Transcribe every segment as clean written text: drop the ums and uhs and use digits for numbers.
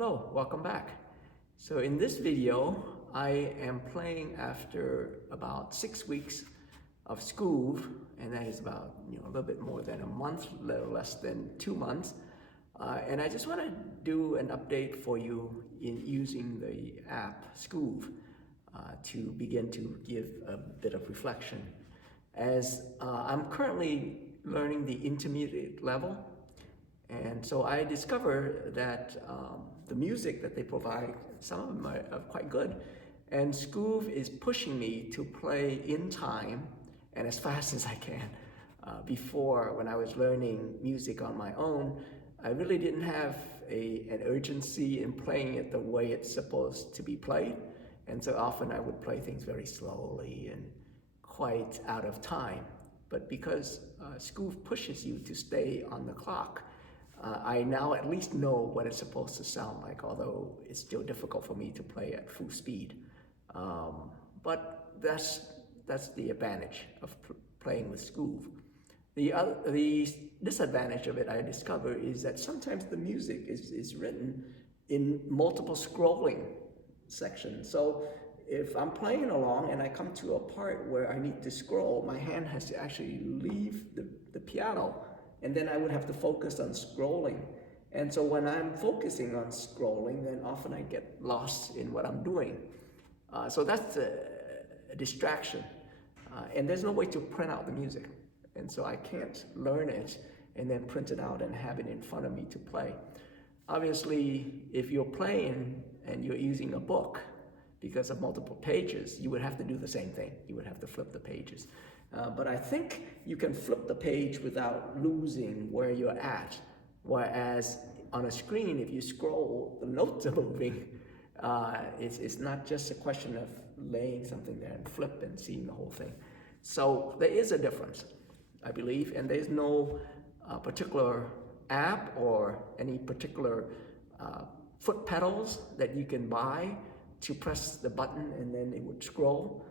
Hello, welcome back. So in this video, I am playing after about 6 weeks of Skoove, and that is about a little bit more than a month, a little less than 2 months. And I just want to do an update for you in using the app Skoove to begin to give a bit of reflection. As I'm currently learning the intermediate level, and so I discovered that the music that they provide, some of them are quite good. And Skoove is pushing me to play in time and as fast as I can. Before, when I was learning music on my own, I really didn't have an urgency in playing it the way it's supposed to be played. And so often I would play things very slowly and quite out of time. But because Skoove pushes you to stay on the clock, I now at least know what it's supposed to sound like, although it's still difficult for me to play at full speed. But that's the advantage of playing with Skoove. The disadvantage of it, I discover, is that sometimes the music is written in multiple scrolling sections. So if I'm playing along and I come to a part where I need to scroll, my hand has to actually leave the piano, and then I would have to focus on scrolling. And so when I'm focusing on scrolling, then often I get lost in what I'm doing. So that's a distraction. And there's no way to print out the music. And so I can't learn it and then print it out and have it in front of me to play. Obviously, if you're playing and you're using a book, because of multiple pages, you would have to do the same thing. You would have to flip the pages. But I think you can flip the page without losing where you're at. Whereas on a screen, if you scroll, the notes are moving. It's not just a question of laying something there and flip and seeing the whole thing. So there is a difference, I believe, and there's no particular app or any particular foot pedals that you can buy to press the button and then it would scroll.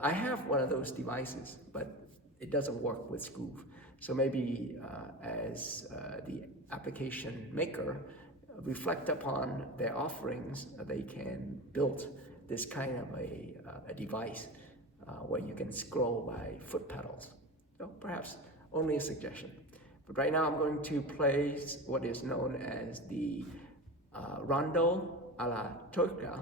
I have one of those devices, but it doesn't work with Skoove. So maybe as the application maker reflect upon their offerings, they can build this kind of a device where you can scroll by foot pedals. So perhaps only a suggestion. But right now I'm going to play what is known as the Rondo, Alla, Turka,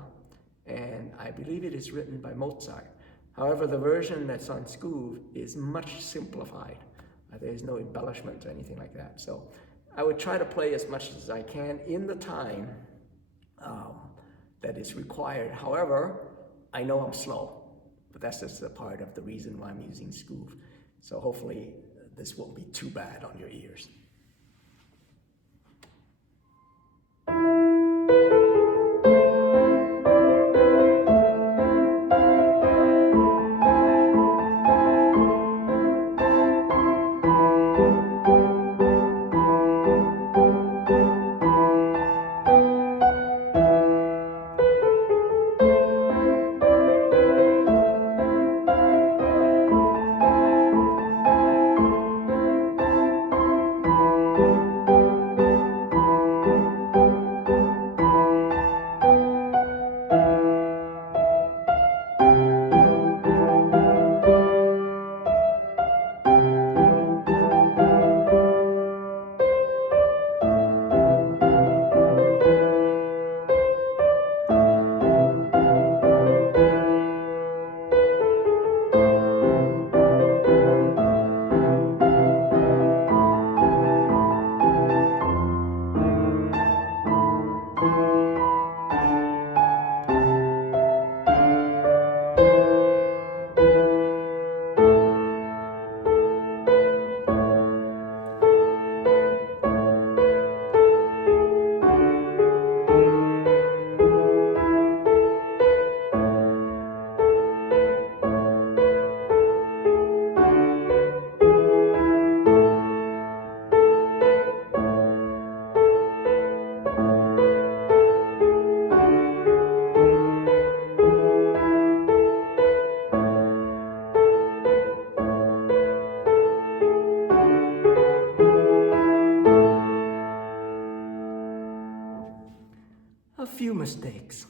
and I believe it is written by Mozart. However, the version that's on Skoove is much simplified. There's no embellishment or anything like that. So I would try to play as much as I can in the time that is required. However, I know I'm slow, but that's just a part of the reason why I'm using Skoove. So hopefully this won't be too bad on your ears. a few mistakes.